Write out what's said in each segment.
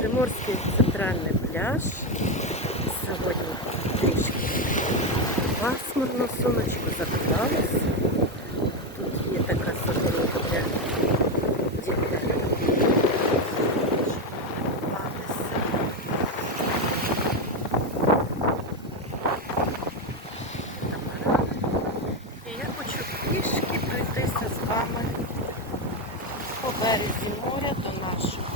Приморський центральний пляж. Сьогодні трішки пасмурно, сонечко закладалося. Тут є така садовка для дітей. І я хочу пішки пройтися з вами по березі моря до нашого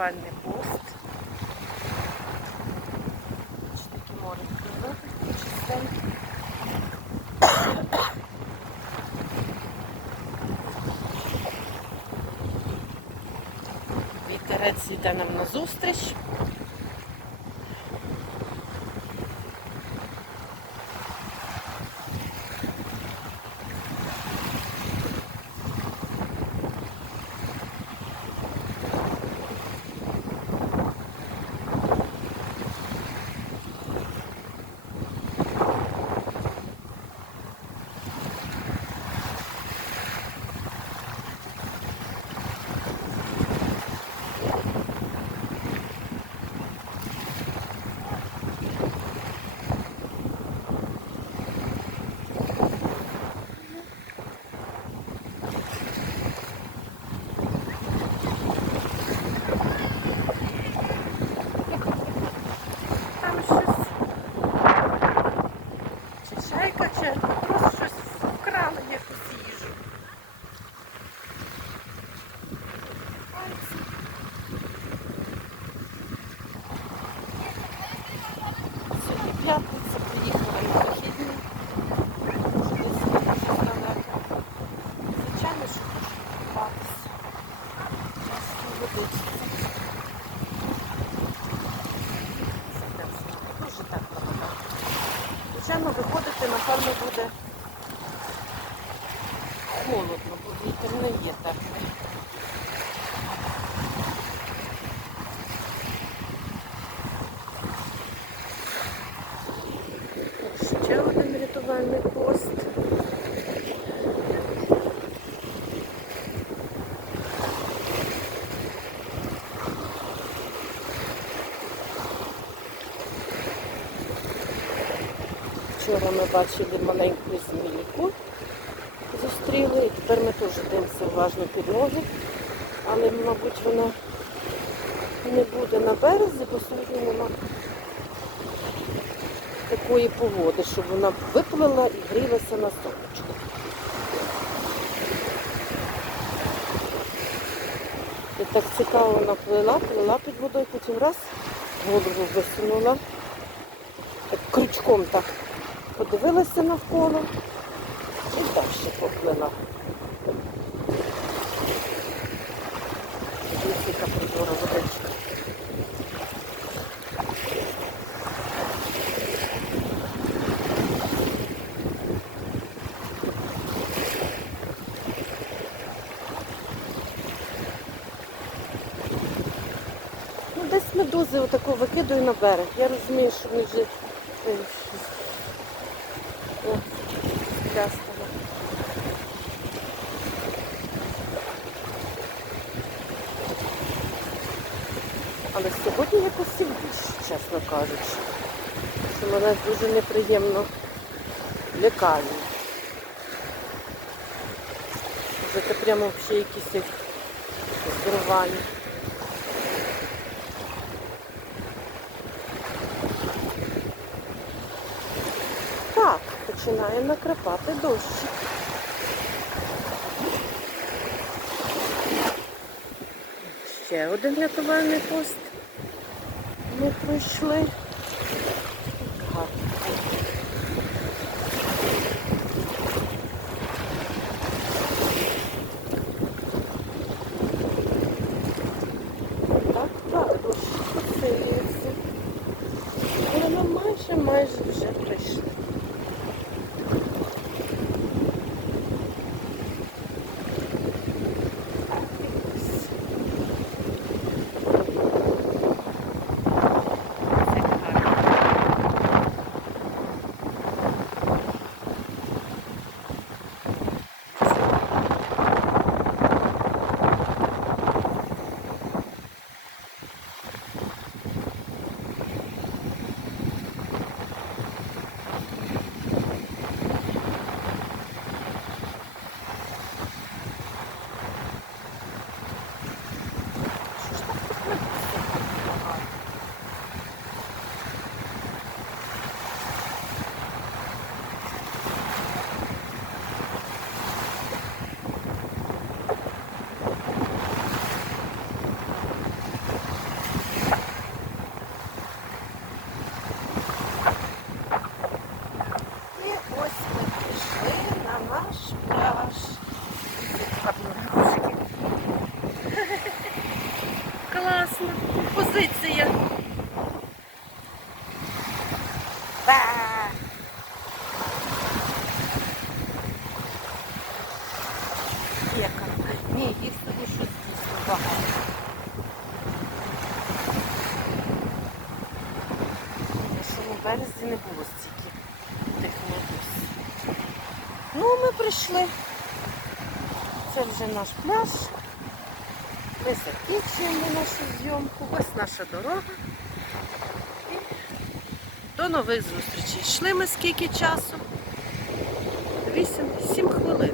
ряді- пост. Таке море криве, чистеньке. Вітерець йде нам назустріч. Там щось. Чи чайка, чи просто щось вкрали якусь їжу. Пальці. Сьогодні п'ятниця, приїхала на вихідні. Десь щось далеко. Звичайно, що хочу купатися. Чесно, водичка. Дуже так багато. Звичайно, виходити, напевно, буде холодно, бо вітер не є теплий. Ще один рятувальний пост. Вчора ми бачили маленьку змійку, зустріли, і тепер ми теж дивимося уважно під ноги, але, мабуть, вона не буде на березі, бо сьогодні нема такої погоди, щоб вона виплила і грілася на сонечку. І так цікаво вона плила, плила під водою, потім раз голову висунула, крючком так подивилася навколо і далі поплила. Ось яка прозора водичка. Ну, десь медузи отако викидаю на берег. Я розумію, що вони вже е, трястало. Але сьогодні якось і більше, чесно кажучи. Що мене дуже неприємно лякає. Це прямо взагалі якісь як зривання. Так, починає накрапати дощик. Ще один рятувальний пост. Ми пройшли. Яка? Ні, їх сюди щось багато. Березі не було стільки тих. Ну, ми прийшли. Це вже наш пляж. Ми закінчуємо нашу зйомку. Ось наша дорога. До нових зустрічей. Йшли ми скільки часу? 8-7 хвилин.